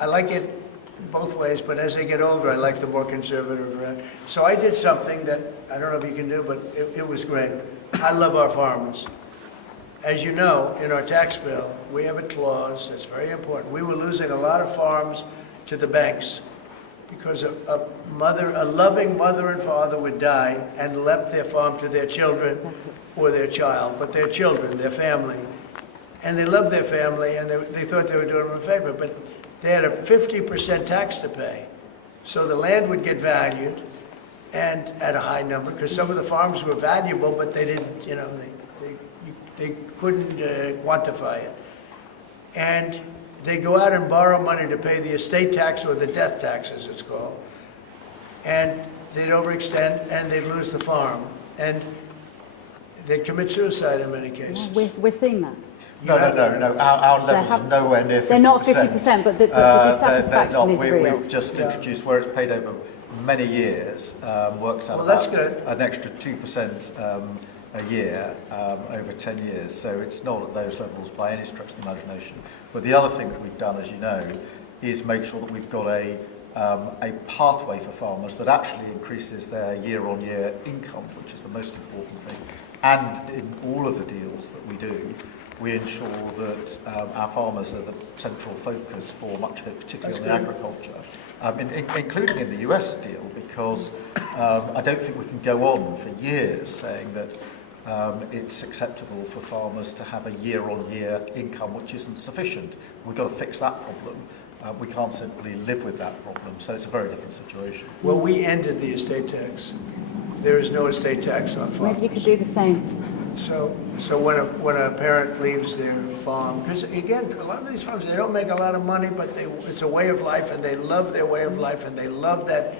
I like it both ways, but as I get older, I like the more conservative route. So I did something that I don't know if you can do, but it was great. I love our farmers. As you know, in our tax bill, we have a clause that's very important. We were losing a lot of farms to the banks because a loving mother and father would die and left their farm to their children or their child, but their children, their family. And they loved their family, and they thought they were doing them a favor, but they had a 50% tax to pay. So the land would get valued, and at a high number, because some of the farms were valuable, but they didn't, they couldn't quantify it. And they go out and borrow money to pay the estate tax, or the death tax, as it's called. And they'd overextend, and they'd lose the farm. And they'd commit suicide in many cases. We're seeing that. No. Our levels are nowhere near 50%. They're not 50%, but the dissatisfaction is real. We've just introduced where it's paid over many years, works out that's about good. an extra 2% a year over 10 years. So it's not at those levels by any stretch of the imagination. But the other thing that we've done, as you know, is make sure that we've got a pathway for farmers that actually increases their year-on-year income, which is the most important thing. And in all of the deals that we do, we ensure that our farmers are the central focus for much of it, particularly on the agriculture, including in the US deal, because I don't think we can go on for years saying that it's acceptable for farmers to have a year-on-year income which isn't sufficient. We've got to fix that problem. We can't simply live with that problem, so it's a very different situation. Well, we ended the estate tax. There is no estate tax on farms. Maybe you could do the same. So when a parent leaves their farm, because again, a lot of these farms, they don't make a lot of money, but it's a way of life, and they love their way of life, and they love that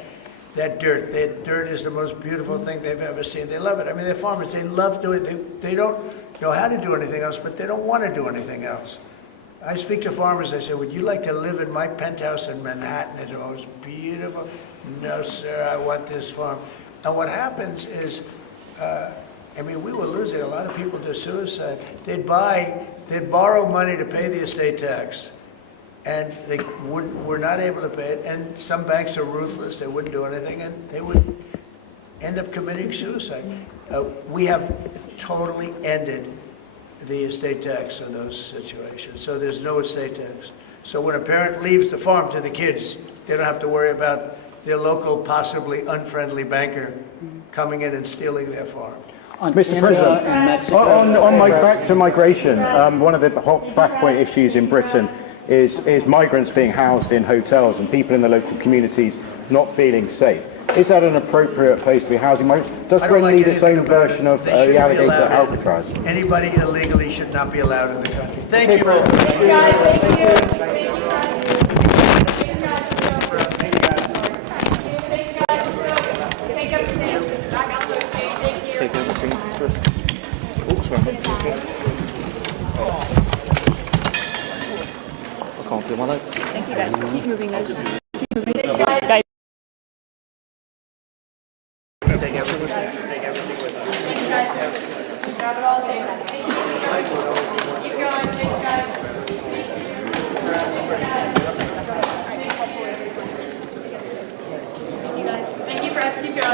dirt. That dirt is the most beautiful thing they've ever seen. They love it. I mean, they're farmers. They love doing it. They don't know how to do anything else, but they don't want to do anything else. I speak to farmers. I say, "Would you like to live in my penthouse in Manhattan? It's the most beautiful." "No, sir. I want this farm." And what happens is, we were losing a lot of people to suicide. They'd borrow money to pay the estate tax, and they were not able to pay it. And some banks are ruthless; they wouldn't do anything, and they would end up committing suicide. We have totally ended the estate tax in those situations, so there's no estate tax. So when a parent leaves the farm to the kids, they don't have to worry about their local, possibly unfriendly banker coming in and stealing their farm. Mr. President, back to migration, one of the hot flashpoint issues in Britain is migrants being housed in hotels and people in the local communities not feeling safe. Is that an appropriate place to be housing migrants? Does Britain need its own version of the alligator Alcatraz? Anybody illegally should not be allowed in the country. Thank you. Thank you guys. Keep moving those. Keep moving. Guys. Take everything with us. Take everything with us. Thank you guys. Grab it all day. Keep going. Thanks, guys. Thank you guys. Thank you for us. Keep going.